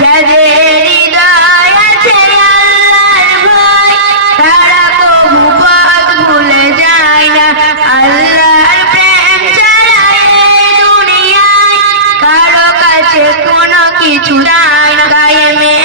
যাদের হৃদয় আছে আল্লাহর ভয় তারা কবু পথ ভুলে যায় না। আল্লাহর প্রেম ছাড়া এই দুনিয়ায় কারো কাছে কোনো কিছু চায় না। কায়েমে